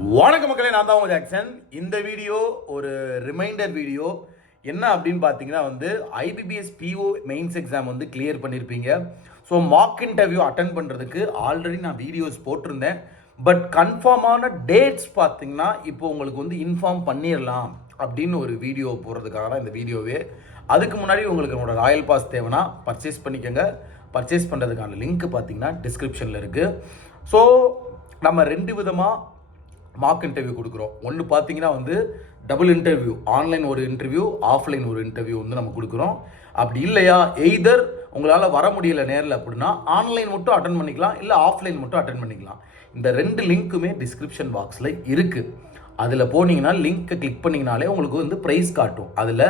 வணக்க மக்களே, நான் தான் உங்கள் ஜாக்சன். இந்த வீடியோ ஒரு ரிமைண்டர் வீடியோ. என்ன அப்படின்னு பார்த்தீங்கன்னா IBPS PO mains exam clear பண்ணியிருப்பீங்க. ஸோ மார்க் இன்டர்வியூ அட்டன் பண்ணுறதுக்கு ஆல்ரெடி நான் வீடியோஸ் போட்டிருந்தேன். பட் கன்ஃபார்மான டேட்ஸ் பார்த்தீங்கன்னா இப்போ உங்களுக்கு இன்ஃபார்ம் பண்ணிடலாம் அப்படின்னு ஒரு வீடியோ போடுறதுக்காக தான் இந்த வீடியோவே. அதுக்கு முன்னாடி உங்களுக்கு என்னோட ராயல் பாஸ் தேவைன்னா பர்ச்சேஸ் பண்ணிக்கோங்க. பர்ச்சேஸ் பண்ணுறதுக்கான லிங்க் பார்த்தீங்கன்னா டிஸ்கிரிப்ஷனில் இருக்குது. ஸோ நம்ம ரெண்டு விதமாக மார்க் இன்டர்வியூ கொடுக்குறோம். ஒன்று பார்த்தீங்கன்னா டபுள் இன்டர்வியூ, ஆன்லைன் ஒரு இன்டர்வியூ, ஆஃப்லைன் ஒரு இன்டர்வியூ நம்ம கொடுக்குறோம். அப்படி இல்லையா, எய்தர் உங்களால் வர முடியல நேரில் அப்படின்னா ஆன்லைன் மட்டும் அட்டன் பண்ணிக்கலாம், இல்லை ஆஃப்லைன் மட்டும் அட்டன் பண்ணிக்கலாம். இந்த ரெண்டு லிங்க்குமே டிஸ்கிரிப்ஷன் பாக்ஸில் இருக்குது. அதில் போனீங்கன்னா லிங்க்கை கிளிக் பண்ணிங்கனாலே உங்களுக்கு ப்ரைஸ் காட்டும். அதில்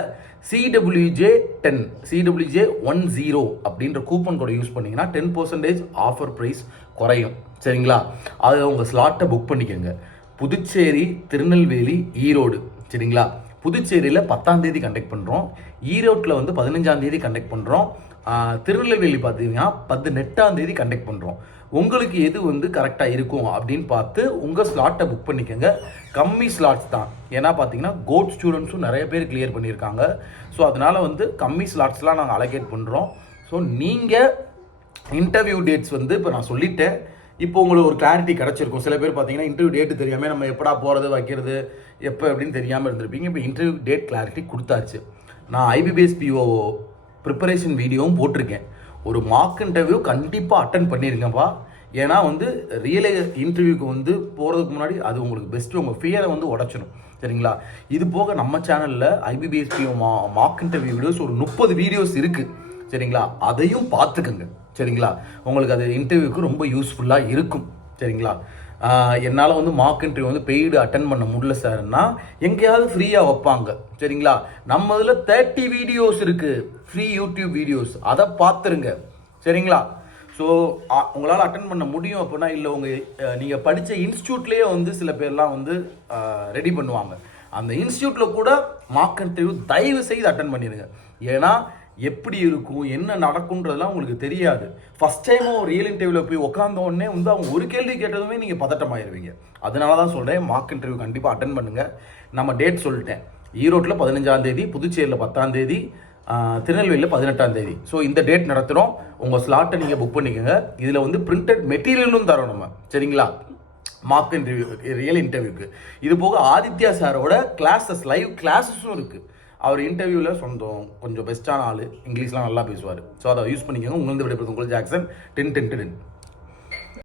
CWJ10 CWJ10 அப்படின்ற கூப்பன் கோடை யூஸ் பண்ணிங்கன்னா 10% ஆஃபர் ப்ரைஸ் குறையும். சரிங்களா? அதில் உங்கள் ஸ்லாட்டை புக் பண்ணிக்கோங்க. புதுச்சேரி, திருநெல்வேலி, ஈரோடு. சரிங்களா? புதுச்சேரியில் 10ஆம் தேதி கண்டக்ட் பண்ணுறோம். ஈரோட்டில் 15ஆம் தேதி கண்டக்ட் பண்ணுறோம். திருநெல்வேலி பார்த்தீங்கன்னா 18ஆம் தேதி கண்டக்ட் பண்ணுறோம். உங்களுக்கு எது கரெக்டாக இருக்கும் அப்படின்னு பார்த்து உங்கள் ஸ்லாட்டை புக் பண்ணிக்கோங்க. கம்மி ஸ்லாட்ஸ் தான். ஏன்னா பார்த்தீங்கன்னா கோட் ஸ்டூடெண்ட்ஸும் நிறைய பேர் கிளியர் பண்ணியிருக்காங்க. ஸோ அதனால் கம்மி ஸ்லாட்ஸ்லாம் நாங்கள் அலோகேட் பண்ணுறோம். ஸோ நீங்கள் இன்டர்வியூ டேட்ஸ் இப்போ நான் சொல்லிட்டேன். இப்போ உங்களுக்கு ஒரு கிளாரிட்டி கிடச்சிருக்கும். சில பேர் பார்த்தீங்கன்னா இன்டர்வியூ டேட்டு தெரியாமல் நம்ம எப்படா போகிறது வைக்கிறது எப்போ அப்படின்னு தெரியாமல் இருந்திருப்பீங்க. இப்போ இன்டர்வியூ டேட் கிளாரிட்டி கொடுத்தாச்சு. நான் ஐபிபிஎஸ் பிஓ ப்ரிப்பரேஷன் வீடியோவும் போட்டிருக்கேன். ஒரு மார்க் இன்டர்வியூ கண்டிப்பாக அட்டன் பண்ணியிருங்கப்பா. ஏன்னா ரியல் இன்டர்வியூக்கு போகிறதுக்கு முன்னாடி அது உங்களுக்கு பெஸ்ட்டு, உங்கள் ஃபியரை உடச்சிடும். சரிங்களா? இது போக நம்ம சேனலில் IBPS PO mock interview videos ஒரு 30 வீடியோஸ் இருக்குது. சரிங்களா? அதையும் பார்த்துக்குங்க. சரிங்களா? உங்களுக்கு அது இன்டர்வியூக்கு ரொம்ப யூஸ்ஃபுல்லாக இருக்கும். சரிங்களா? என்னால் மார்க் இன்டர்வியூ பெய்டு அட்டன் பண்ண முடியல சார்னா எங்கேயாவது ஃப்ரீயாக வைப்பாங்க. சரிங்களா? நம்ம இதில் 30 வீடியோஸ் இருக்குது, ஃப்ரீ யூடியூப் வீடியோஸ். அதை பார்த்துருங்க. சரிங்களா? ஸோ உங்களால் அட்டன் பண்ண முடியும் அப்படின்னா, இல்லை நீங்கள் படித்த இன்ஸ்டியூட்லேயே சில பேர்லாம் ரெடி பண்ணுவாங்க. அந்த இன்ஸ்டியூட்டில் கூட மார்க் இன்டர்வியூ தயவு செய்து அட்டன் பண்ணிடுங்க. ஏன்னா எப்படி இருக்கும், என்ன நடக்கும்ன்றதுலாம் உங்களுக்கு தெரியாது. ஃபஸ்ட் டைமும் ஒரு ரியல் இன்டர்வியூவில் போய் உட்காந்த உடனே அவங்க ஒரு கேள்வி கேட்டதுமே நீங்கள் பதட்டமாயிருவீங்க. அதனால தான் சொல்கிறேன், மார்க் இன்டர்வியூ கண்டிப்பாக அட்டன் பண்ணுங்கள். நம்ம டேட் சொல்லிட்டேன். ஈரோட்டில் 15ஆம் தேதி, புதுச்சேரியில் 10ஆம் தேதி, திருநெல்வேலியில் 18ஆம் தேதி. ஸோ இந்த டேட் நடத்துகிறோம். உங்கள் ஸ்லாட்டை நீங்கள் புக் பண்ணிக்கோங்க. இதில் பிரிண்டட் மெட்டீரியலும் தரோம் நம்ம. சரிங்களா? மார்க் இன்டர்வியூ, ரியல் இன்டர்வியூக்கு. இது போக ஆதித்யா சாரோட கிளாஸஸ், லைவ் கிளாஸஸும் இருக்குது. அவர் இன்டர்வியூவில் கொஞ்சம் பெஸ்ட்டான ஆள், இங்கிலீஷ்லாம் நல்லா பேசுவார். ஸோ அதை யூஸ் பண்ணிக்கோங்க. உங்களுக்கு விடைபெறுவது உங்கள் ஜாக்சன். 10 10 10.